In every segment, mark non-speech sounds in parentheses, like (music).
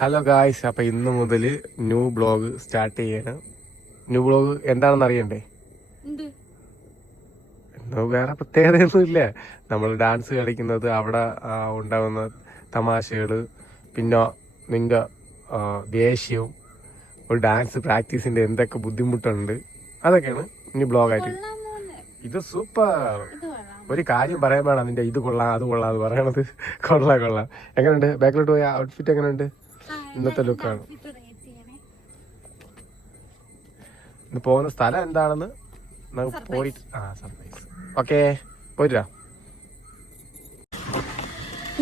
Hello guys അപ്പൊ ഇന്ന് മുതൽ ന്യൂ ബ്ലോഗ് സ്റ്റാർട്ട് ചെയ്യണം. ന്യൂ ബ്ലോഗ് എന്താണെന്ന് അറിയണ്ടേ? വേറെ പ്രത്യേകതയൊന്നും ഇല്ല. നമ്മൾ ഡാൻസ് കളിക്കുന്നത് അവിടെ ഉണ്ടാകുന്ന തമാശകൾ പിന്നെ നിന്റെ ദേഷ്യവും ഒരു ഡാൻസ് പ്രാക്ടീസിന്റെ എന്തൊക്കെ ബുദ്ധിമുട്ടുണ്ട് അതൊക്കെയാണ് ഇനി ബ്ലോഗായിട്ട് ഇത് സൂപ്പർ ഒരു കാര്യം പറയാൻ വേണം നിന്റെ ഇത് കൊള്ളാം അത് കൊള്ളാം അത് പറയണത്. കൊള്ളാം കൊള്ളാം. എങ്ങനെയുണ്ട് ബാക്കിലോട്ട് പോയ ഔട്ട്ഫിറ്റ് എങ്ങനെയുണ്ട് ഇന്നത്തെ ലുക്കാണ്. ഇന്ന് പോകുന്ന സ്ഥലം എന്താണെന്ന് നമുക്ക് പോയിട്ട് ആ സർപ്രൈസ് ഓക്കെ പോയിട്ടാ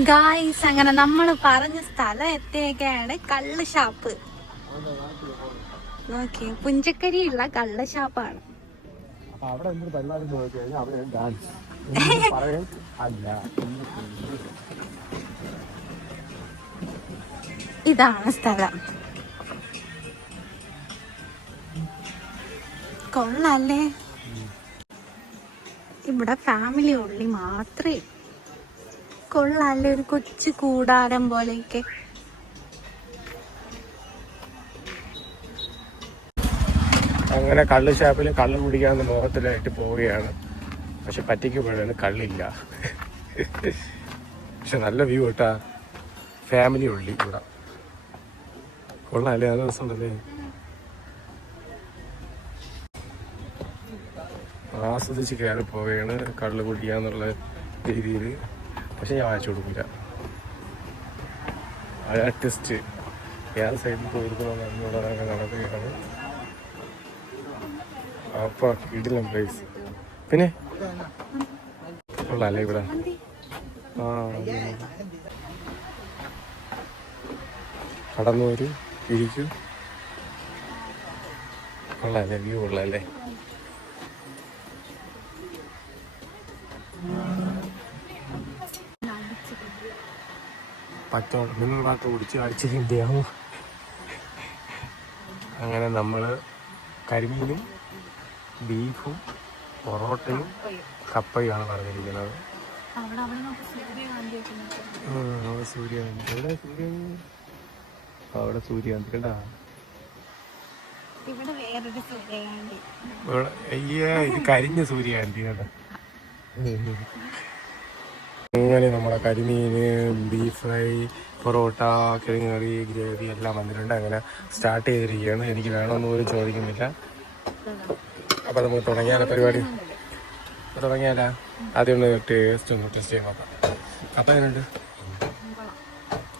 ഗായ്സ് അങ്ങനെ നമ്മൾ പറഞ്ഞ സ്ഥലം എത്തിയൊക്കെയാണ് കള്ള് ഷാപ്പ് നോക്കി പുഞ്ചക്കരിയുള്ള കള്ള് ഷാപ്പാണ് അവിടെ എന്തൊരു പരിപാടി നോക്കി കഴിഞ്ഞാൽ അവിടെ ഡാൻസ് (laughs) അല്ല. ഇതാണ് സ്ഥലം. കൊള്ളാല്ലേ? ഇവിടെ ഫാമിലി ഉള്ളി മാത്രമേ കൊള്ളാല്ലേ ഒരു കൊച്ചു കൂടാരം പോലെയൊക്കെ. അങ്ങനെ കള്ള് ഷാപ്പിൽ കള്ള് കുടിക്കാന്ന് മുഖത്തിലായിട്ട് പോവുകയാണ്. പക്ഷെ പറ്റിക്കപ്പോഴാണ് കള്ളില്ല. പക്ഷെ നല്ല വ്യൂ കേട്ടാ. ഫാമിലി ഉള്ളി ഇവിടെ. കൊള്ളാല്ലേ അത് ഉണ്ടല്ലേ ആസ്വദിച്ച് കയറി പോവുകയാണ് കള്ള് കുടിക്കാന്നുള്ള രീതിയിൽ. പക്ഷെ ഞാൻ വായിച്ചു കൊടുക്കില്ല. ആർട്ടിസ്റ്റ് ടെസ്റ്റ് ഏത് സൈഡിൽ അങ്ങനെ നടക്കുകയാണ്. അപ്പൊ ഇടിലും പ്ലേസ് പിന്നെ? കൊള്ളാല്ലേ ഇവിടെ? ആ കടന്നു വരൂ ഇരിക്കൂ. കൊള്ളാല്ലേ വ്യൂ കൊള്ളാല്ലേ പച്ചവെള്ളം നിങ്ങൾ വാട്ടർ കുടിച്ച് കാഴ്ചയില്ലാവും അങ്ങനെ നമ്മൾ കരിമീനും ബീഫും പൊറോട്ടയും കപ്പയുമാണ് പറഞ്ഞിരിക്കുന്നത്. അവിടെ അവിടെ നമുക്ക് അവിടെ സൂര്യകാന്തി കണ്ടാ ഇവിടെ വേറൊരു സൂര്യകാന്തി. അയ്യേ ഇത് കരിഞ്ഞ സൂര്യകാന്തി കേട്ടോ അങ്ങനെ നമ്മുടെ കരിമീന് ബീഫ് ഫ്രൈ പൊറോട്ട കിഴങ്ങ് കറി ഗ്രേവി എല്ലാം വന്നിട്ടുണ്ട്. അങ്ങനെ സ്റ്റാർട്ട് ചെയ്തിരിക്കുകയാണ്. എനിക്ക് വേണമെന്ന് പോലും ചോദിക്കുന്നില്ല. അപ്പൊ നമുക്ക് തുടങ്ങിയാലോ പരിപാടി? അപ്പൊ തുടങ്ങിയാലാ? ആദ്യം ഒന്ന് ടേസ്റ്റ് ഒന്ന് ടെസ്റ്റ് ചെയ്യാൻ നോക്കാം. അപ്പൊ അതിനുണ്ട്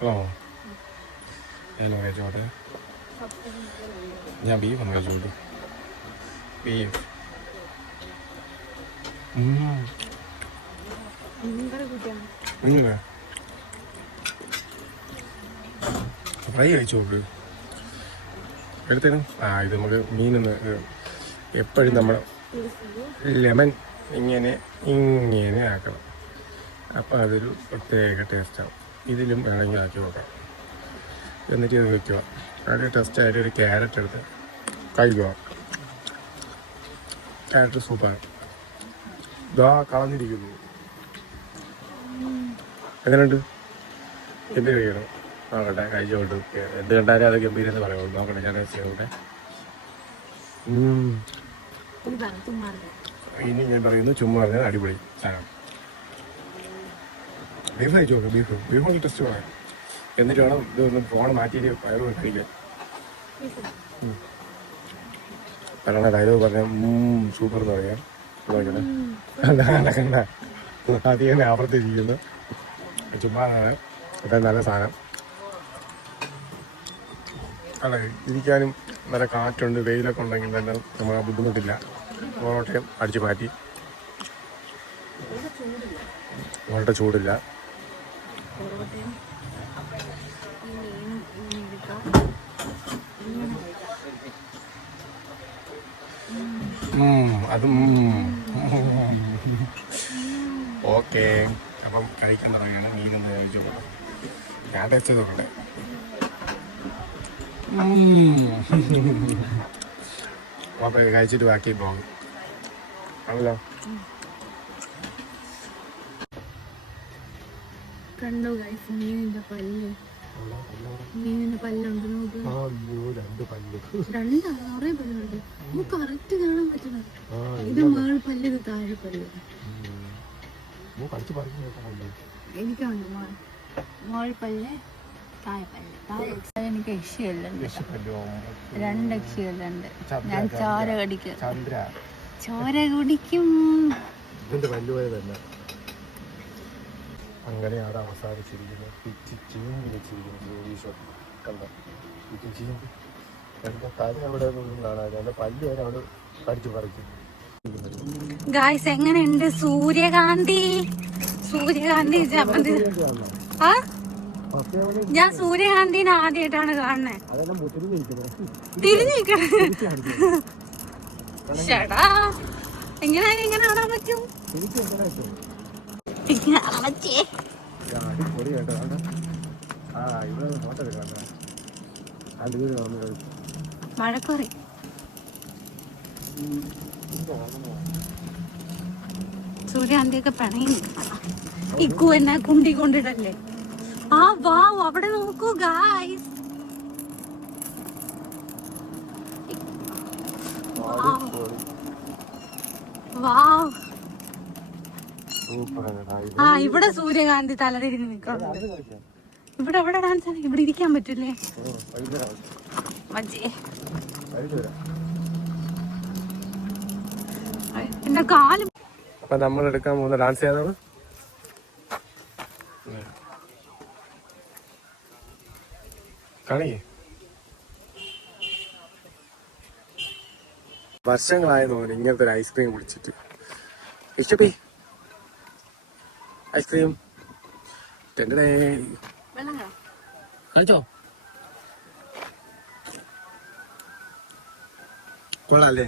ഓ. ഞാൻ കഴിച്ചോട്ടെ ഞാൻ ബീഫ് ഒന്ന് കഴിച്ചോട്ടു ബീഫ് ഭയങ്കര കുട്ടിയാണ് ഇങ്ങനെ ഫ്രൈ കഴിച്ചു നോക്ക് എടുത്തേനും ആ ഇത് നമുക്ക് മീനൊന്ന് എപ്പോഴും നമ്മൾ ലെമൺ ഇങ്ങനെ ഇങ്ങനെ ആക്കണം അപ്പോൾ അതൊരു പ്രത്യേക ടേസ്റ്റാവും ഇതിലും വേണമെങ്കിൽ ആക്കി നോക്കാം എന്നിട്ട് ഇത് വയ്ക്കുക ടെസ്റ്റ് ആയിട്ട് ഒരു ക്യാരറ്റ് എടുത്ത് കഴിക്കുക. ക്യാരറ്റ് സൂപ്പാണ് ഇതാ കളഞ്ഞിരിക്കുന്നു. എങ്ങനെയുണ്ട്? എന്ത് കഴിക്കണം? നോക്കട്ടെ കഴിച്ചോട്ട് എന്ത് കണ്ടാലും അത് ഗംഭീരം എന്ന് പറയുള്ളൂ. നോക്കട്ടെ ഞാൻ ചെയ്തോട്ടെ ഇനി ഞാൻ പറയുന്നു ചുമ്മാ പറഞ്ഞാൽ അടിപൊളി സാധനം. ബീഫ് കഴിച്ചോട്ടെ ബീഫ് ബീഫ് ടെസ്റ്റ് പറയാം എന്നിട്ട് വേണം ഇതൊന്ന് ഫോൺ മാറ്റിയിട്ട് വയറ് കഴിക്കാൻ പറയണ ഡയലോഗ് പറഞ്ഞ സൂപ്പർ എന്ന് പറയാം. കണ്ട ആദ്യം തന്നെ ആവർത്തിച്ചിരിക്കുന്നു ചുമ്മാതാണ് അത്ര നല്ല സാധനം. അല്ല ഇരിക്കാനും നല്ല കാറ്റുണ്ട് വെയിലൊക്കെ ഉണ്ടെങ്കിൽ തന്നെ നമുക്ക് ബുദ്ധിമുട്ടില്ല. പൊറോട്ടയും അടിച്ചു മാറ്റി. പൊറോട്ട ചൂടില്ല. അതും. ഓക്കെ. അപ്പം കഴിക്കാൻ തുടങ്ങിയാണ് മീനൊന്ന് കഴിച്ചു. നോക്കാം ഞാൻ ടേസ്റ്റ് ചെയ്ത് നോക്കട്ടെ അപ്പം കഴിച്ചിട്ട് ബാക്കി പോകും. ആണല്ലോ. കണ്ടോ ഗൈസ് മീനിന്റെ പല്ല്. മീനിന്റെ പല്ലുണ്ട് നോക്ക്. രണ്ട് കുറെ പല്ലുണ്ട്. നമുക്ക് കറക്റ്റ് കാണാൻ പറ്റണം. ഇത് മേൾ പല്ല്. ഇത് താഴെ പല്ല് മോൾ. മോൾ പല്ല് താഴെ പല്ല്. താഴെ എനിക്ക് രണ്ട് ഞാൻ ചോര കടിക്കും. ചോര കുടിക്കും. അങ്ങനെയാണ് അവസാനിച്ചിരിക്കുന്നത്. പിച്ചി ചീന്തി വെച്ചിരിക്കുന്നത് കണ്ട? പിച്ചി എന്റെ തല അവിടെ ഒന്നും കാണാതെ എന്റെ പല്ല് വരെ അവിടെ കടിച്ചു പറിച്ചു ഗായ്സ് എങ്ങനെയുണ്ട്? സൂര്യകാന്തി? സൂര്യകാന്തി ചമ്മന്തി ആ? ഞാൻ സൂര്യകാന്തിനെ ആദ്യമായിട്ടാണ് കാണുന്നത് നിൽക്കണം. ചേടാ എങ്ങനെ എങ്ങനെ കാണാൻ പറ്റും? അടിപൊളി കേട്ടോ? ആ ഇവിടെ ഫോട്ടോ എടുക്കണ്ട അടിപൊളി ഓർമ്മ മഴക്കുറി. സൂര്യാന്തിയൊക്കെ പിണങ്ങി നിൽക്കണം ഇക്കു എന്നെ കുണ്ടി കൊണ്ടിടല്ലേ? ആ വാവ് അവിടെ നോക്കൂ ഗായ്സ് വാവ്. ആ ഇവിടെ സൂര്യകാന്തി തലതിരിഞ്ഞ് നിൽക്കണം ഇവിടെ എവിടെ ഡാൻസ് ആണ്? ഇവിടെ ഇരിക്കാൻ പറ്റില്ലേ? മജേ അപ്പൊ നമ്മൾ എടുക്കാൻ പോകുന്ന ഡാൻസ് ഏതാണ്? കാണിക്കേ. വർഷങ്ങളായെന്ന് തോന്നുന്നു ഇങ്ങനത്തെ ഒരു ഐസ്ക്രീം കുടിച്ചിട്ട്. ഇഷ്ടപ്പേ. ഐസ്ക്രീം കഴിച്ചോ? കൊള്ളാല്ലേ?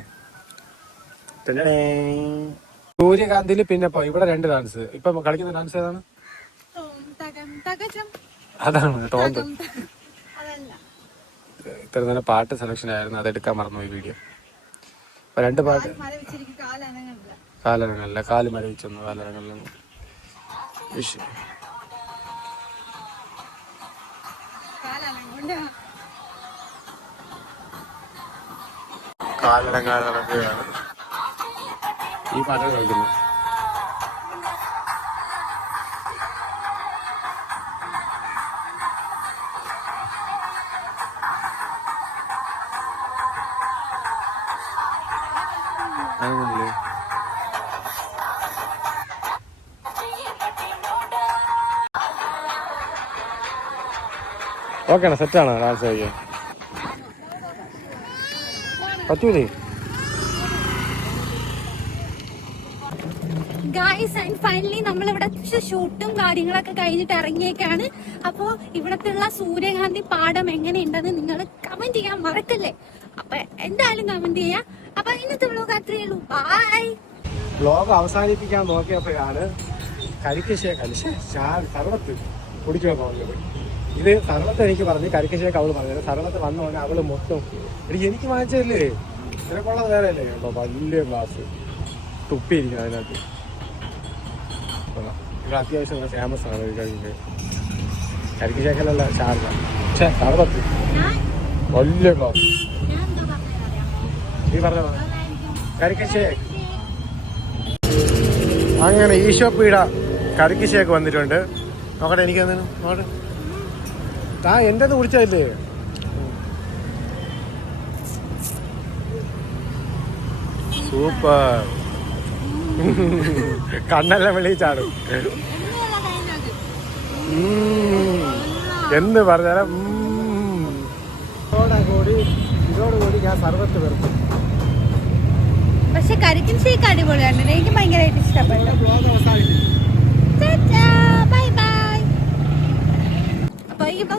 സൂര്യകാന്തിൽ പിന്നെ ഇവിടെ രണ്ട് ഡാൻസ് ഇപ്പൊ കളിക്കുന്ന ഡാൻസ് ഏതാണ്? അതാണ് ടോന്ത് ഇത്ര നല്ല പാട്ട് സെലക്ഷൻ ആയിരുന്നു അത് എടുക്കാൻ ഈ വീഡിയോ അപ്പൊ രണ്ട് പാട്ട്. കാലനങ്ങളില്ല കാൽ മരവിച്ചൊന്നു കാലരങ്ങളിലൊന്നും വിഷ് കാലടങ്ങാതാണ് ഈ പാട്ട് കളിക്കുന്നു അങ്ങനല്ലേ ഓക്കെയാണ് സെറ്റാണ് ഡാൻസ് കളിക്കാൻ പറ്റൂലേ ഗായ്സ് ആൻഡ് ഫൈനലി നമ്മൾ ഇവിടെ ഷൂട്ടും കാര്യങ്ങളൊക്കെ കഴിഞ്ഞിട്ട് ഇറങ്ങിയേക്കാണ് അപ്പോ ഇവിടത്തുള്ള സൂര്യകാന്തി പാടം എങ്ങനെയുണ്ടെന്ന് നിങ്ങൾ കമന്റ് ചെയ്യാൻ മറക്കല്ലേ അപ്പൊ എന്തായാലും കമന്റ് ചെയ്യാം അപ്പൊ ഇന്നത്തെ വ്ലോഗ് അത്രയേ ഉള്ളൂ ബൈ ബ്ലോഗ് അവസാനിപ്പിക്കാൻ നോക്കിയപ്പോഴാണ് കരിക്കശേ കലിശ സർവത്ത് കുടിക്കാൻ പോകുന്നത് ഇത് സർവത്തെ എനിക്ക് പറഞ്ഞ് കരിക്കശേക്ക് അവൾ പറഞ്ഞു. സർവത്ത് വന്നോണ്ട് അവൾ മൊത്തം എടി എനിക്ക് വാങ്ങിച്ചല്ലേ നിനക്കുള്ളത് വേറെ അല്ലേ കേട്ടോ വലിയ ഗ്ലാസ് തുപ്പിയിരിക്കും അതിനകത്ത്. ഇവിടെ അത്യാവശ്യം ഫേമസ് ആണ് ഇത് കഴിഞ്ഞ് കരിക്കശേക്കലല്ല ഷാർജ. പക്ഷേ ഞാൻ വലിയ ഗ്ലാസ് നീ പറഞ്ഞ? കരിക്കശേ അങ്ങനെ ഈശോപ്പീട കരിക്കശേക്ക് വന്നിട്ടുണ്ട്. നോക്കട്ടെ എനിക്ക് തന്നെ നോക്കട്ടെ. താ എന്റെ കുടിച്ചല്ലേ സൂപ്പർ. കണ്ണെല്ലാം വെളിയിച്ചാണ്. എന്ന് പറഞ്ഞാലും. ഇതോടുകൂടി ഞാൻ സർവത്ത് പക്ഷെ കരിക്കിൻ ഷേക്ക് അടിപൊളിയാണ് എനിക്ക് ഭയങ്കരമായിട്ട് ഇഷ്ടപ്പെട്ടു ബ്ലോഗ് അവസാനിപ്പിക്കും ബൈ ബൈ അപ്പൊ ഈ ബ്ലോഗ്